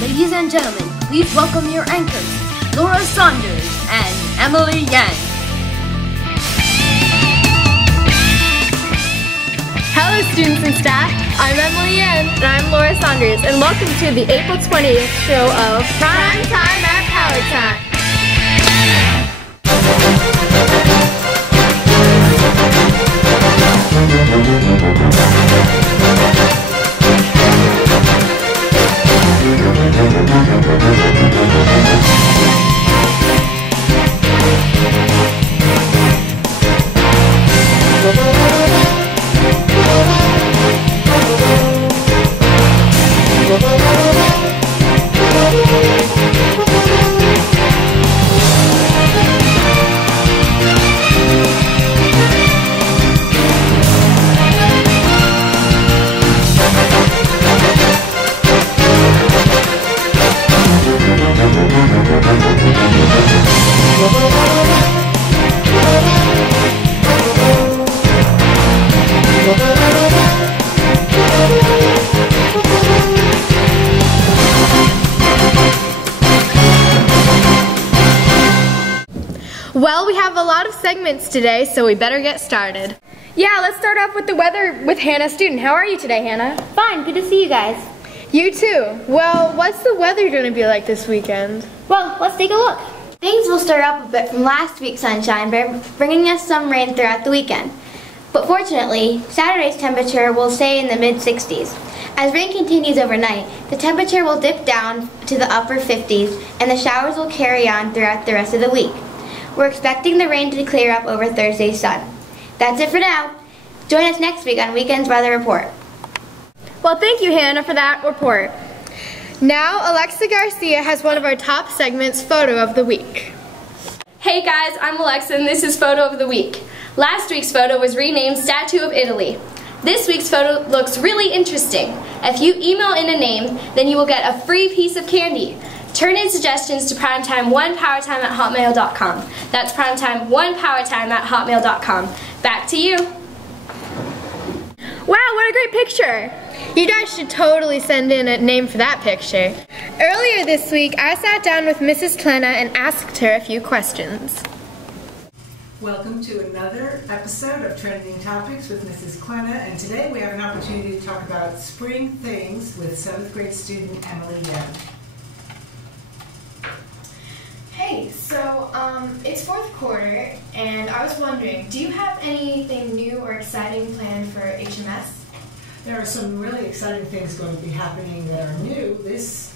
Ladies and gentlemen, please welcome your anchors, Laura Saunders and Emily Yang. Hello students and staff, I'm Emily Yang. And I'm Laura Saunders, and welcome to the April 20th show of Prime Time at Power Time. Well, we have a lot of segments today, so we better get started. Yeah, let's start off with the weather with Hannah Student. How are you today, Hannah? Fine, good to see you guys. You too. Well, what's the weather going to be like this weekend? Well, let's take a look. Things will stir up a bit from last week's sunshine, bringing us some rain throughout the weekend. But fortunately, Saturday's temperature will stay in the mid-60s. As rain continues overnight, the temperature will dip down to the upper 50s, and the showers will carry on throughout the rest of the week. We're expecting the rain to clear up over Thursday's sun. That's it for now. Join us next week on Weekend's Weather Report. Well, thank you, Hannah, for that report. Now, Alexa Garcia has one of our top segments, Photo of the Week. Hey guys, I'm Alexa and this is Photo of the Week. Last week's photo was renamed Statue of Italy. This week's photo looks really interesting. If you email in a name, then you will get a free piece of candy. Turn in suggestions to primetime1powertime@hotmail.com. That's primetime1powertime@hotmail.com. Back to you. Wow, what a great picture! You guys should totally send in a name for that picture. Earlier this week, I sat down with Mrs. Klena and asked her a few questions. Welcome to another episode of Trending Topics with Mrs. Klena, and today we have an opportunity to talk about spring things with 7th grade student Emily Yang. Hey, so it's fourth quarter, and I was wondering, do you have anything new or exciting planned for HMS? There are some really exciting things going to be happening that are new this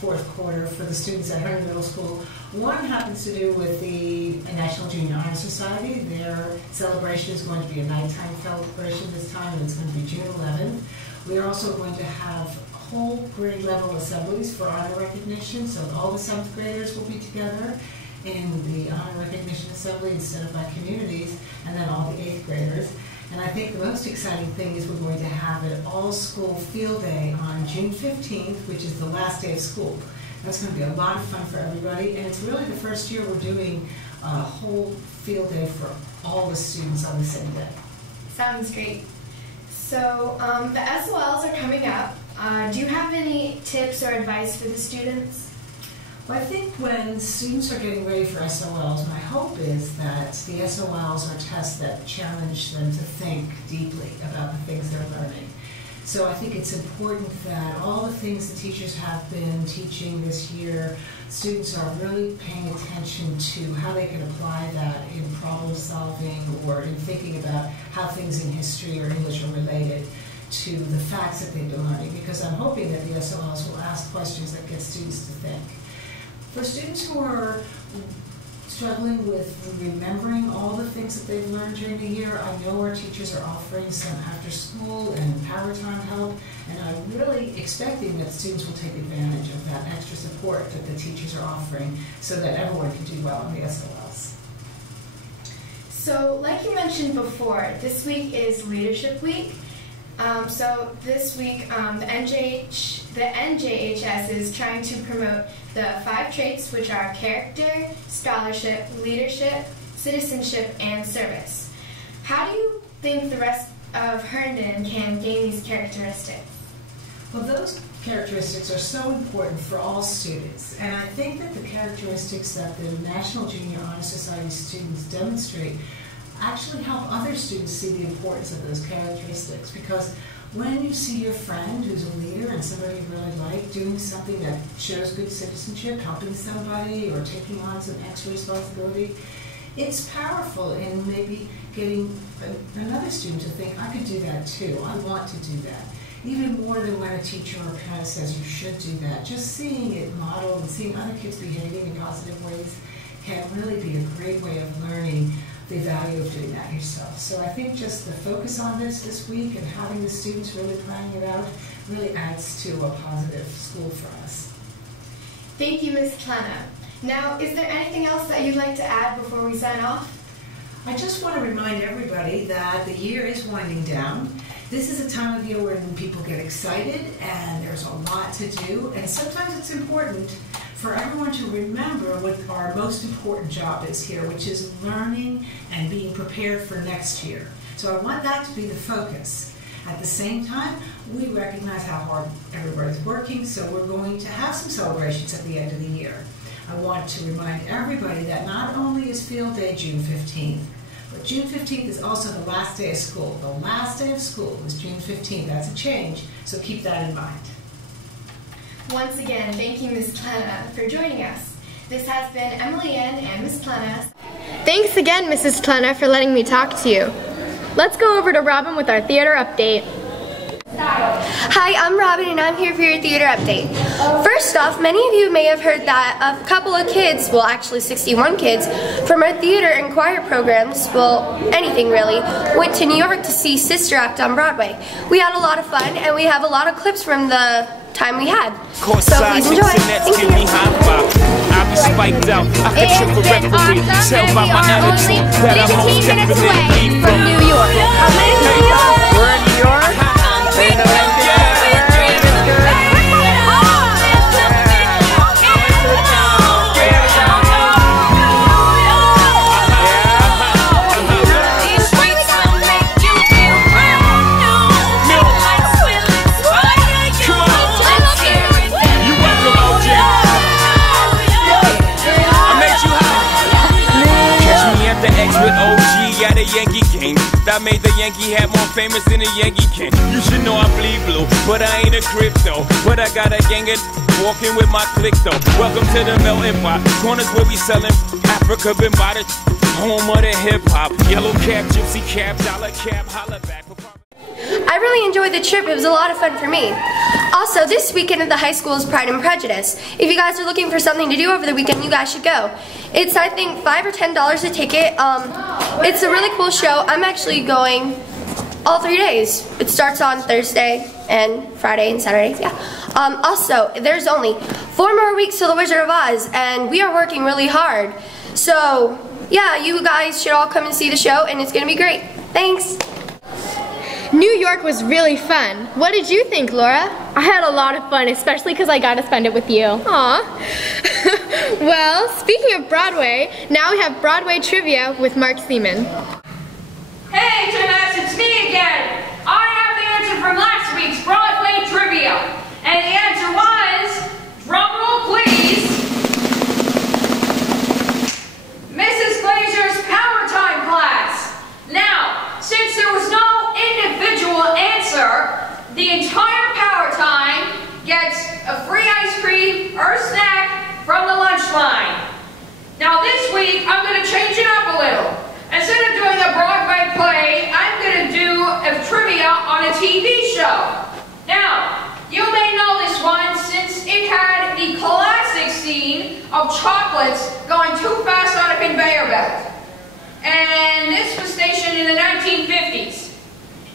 fourth quarter for the students at Herndon Middle School. One happens to do with the National Junior Honor Society. Their celebration is going to be a nighttime celebration this time, and it's going to be June 11th. We are also going to have whole grade level assemblies for honor recognition, so all the 7th graders will be together in the honor recognition assembly instead of by communities, and then all the 8th graders. And I think the most exciting thing is we're going to have an all-school field day on June 15th, which is the last day of school. That's going to be a lot of fun for everybody, and it's really the first year we're doing a whole field day for all the students on the same day. Sounds great. So the SOLs are coming up. Do you have any tips or advice for the students? Well, I think when students are getting ready for SOLs, my hope is that the SOLs are tests that challenge them to think deeply about the things they're learning. So I think it's important that all the things the teachers have been teaching this year, students are really paying attention to how they can apply that in problem solving or in thinking about how things in history or English are related to the facts that they've been learning, because I'm hoping that the SOLs will ask questions that get students to think. For students who are struggling with remembering all the things that they've learned during the year, I know our teachers are offering some after school and power time help, and I'm really expecting that students will take advantage of that extra support that the teachers are offering so that everyone can do well on the SOLs. So like you mentioned before, this week is Leadership Week. So this week, the NJHS is trying to promote the 5 traits, which are character, scholarship, leadership, citizenship, and service. How do you think the rest of Herndon can gain these characteristics? Well, those characteristics are so important for all students, and I think that the characteristics that the National Junior Honor Society students demonstrate actually help other students see the importance of those characteristics, because when you see your friend who's a leader and somebody you really like doing something that shows good citizenship, helping somebody or taking on some extra responsibility, it's powerful in maybe getting another student to think, I could do that too, I want to do that. Even more than when a teacher or a parent says you should do that, just seeing it modeled and seeing other kids behaving in positive ways can really be a great way of learning the value of doing that yourself. So I think just the focus on this week and having the students really planning it out really adds to a positive school for us. Thank you, Ms. Plana. Now, is there anything else that you'd like to add before we sign off? I just want to remind everybody that the year is winding down. This is a time of year when people get excited and there's a lot to do, and sometimes it's important for everyone to remember what our most important job is here, which is learning and being prepared for next year. So I want that to be the focus. At the same time, we recognize how hard everybody's working, so we're going to have some celebrations at the end of the year. I want to remind everybody that not only is Field Day June 15th, but June 15th is also the last day of school. The last day of school is June 15th. That's a change, so keep that in mind. Once again, thank you, Ms. Plana, for joining us. This has been Emily Ann and Ms. Plana. Thanks again, Mrs. Plana, for letting me talk to you. Let's go over to Robin with our theater update. Hi, I'm Robin and I'm here for your theater update. First off, many of you may have heard that a couple of kids, well actually 61 kids, from our theater and choir programs, well anything really, went to New York to see Sister Act on Broadway. We had a lot of fun and we have a lot of clips from the time we had. So please enjoy. Thank you. I'll be spiked out. I can trip a referee. Tell by my attitude that I'm most definitely From New York. We're in New York. Yankee game that made the Yankee hat more famous than a Yankee can. You should know I bleed blue, but I ain't a crypto. But I got a gang of walking with my click though. Welcome to the melting pot. Corners where we selling Africa been by the home of the hip hop. Yellow cap, gypsy cap, dollar cap, holla back. I really enjoyed the trip. It was a lot of fun for me. Also, this weekend at the high school is Pride and Prejudice. If you guys are looking for something to do over the weekend, you guys should go. It's, I think, $5 or $10 a ticket. It's a really cool show. I'm actually going all 3 days. It starts on Thursday and Friday and Saturday. Yeah. Also, there's only 4 more weeks till The Wizard of Oz, and we are working really hard. So, yeah, you guys should all come and see the show, and it's going to be great. Thanks. New York was really fun. What did you think, Laura? I had a lot of fun, especially because I got to spend it with you. Aw. Well, speaking of Broadway, now we have Broadway Trivia with Mark Seaman. Hey, Jonas, it's me again. I have the answer from last week's Broadway Trivia. And the answer was, drumroll please, Mrs. Glazer's Power Time class. Now, since there was no individual answer, the entire Power Time gets a free ice cream or snack from the lunch line. Now this week, I'm going to change it up a little. Instead of doing a Broadway play, I'm going to do a trivia on a TV show. Now, you may know this one since it had the classic scene of chocolates going too fast on a conveyor belt. And this was stationed in the 1950s.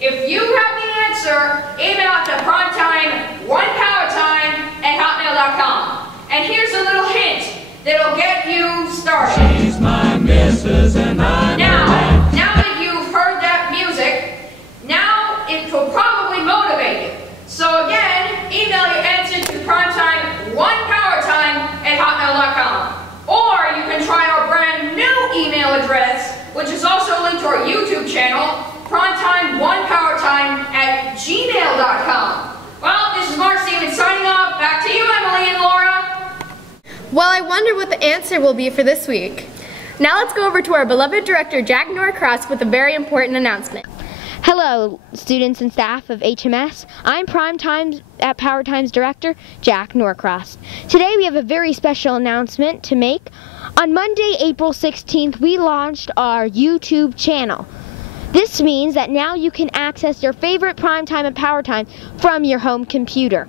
If you have the answer, email it to primetime1powertime@hotmail.com. And here's a little hint that'll get you started. She's my missus and I'm now that you've heard that music, now it will probably motivate you. So again, email your answer to primetime1powertime@hotmail.com. Or you can try our brand new email address, which is also linked to our YouTube channel, primetime1powertime@gmail.com. Well, this is Mark signing off. Back to you, Emily and Laura. Well, I wonder what the answer will be for this week. Now let's go over to our beloved director, Jack Norcross, with a very important announcement. Hello, students and staff of HMS. I'm Prime Times at Power Times Director, Jack Norcross. Today we have a very special announcement to make. On Monday, April 16th, we launched our YouTube channel. This means that now you can access your favorite Prime Time and Power Time from your home computer.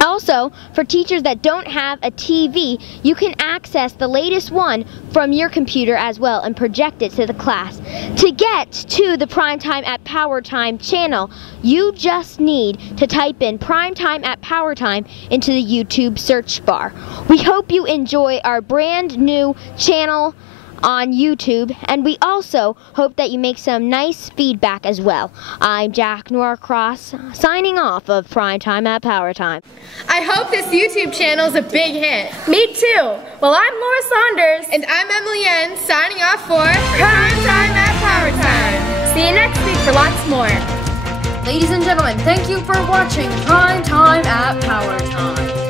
Also, for teachers that don't have a TV, you can access the latest one from your computer as well and project it to the class. To get to the Primetime at Power Time channel, you just need to type in Primetime at Power Time into the YouTube search bar. We hope you enjoy our brand new channel on YouTube, and we also hope that you make some nice feedback as well. I'm Jack Norcross, signing off of Primetime at Power Time. I hope this YouTube channel is a big hit. Me too. Well, I'm Laura Saunders. And I'm Emily N, signing off for Primetime at Power Time. See you next week for lots more. Ladies and gentlemen, thank you for watching Prime Time at Power Time.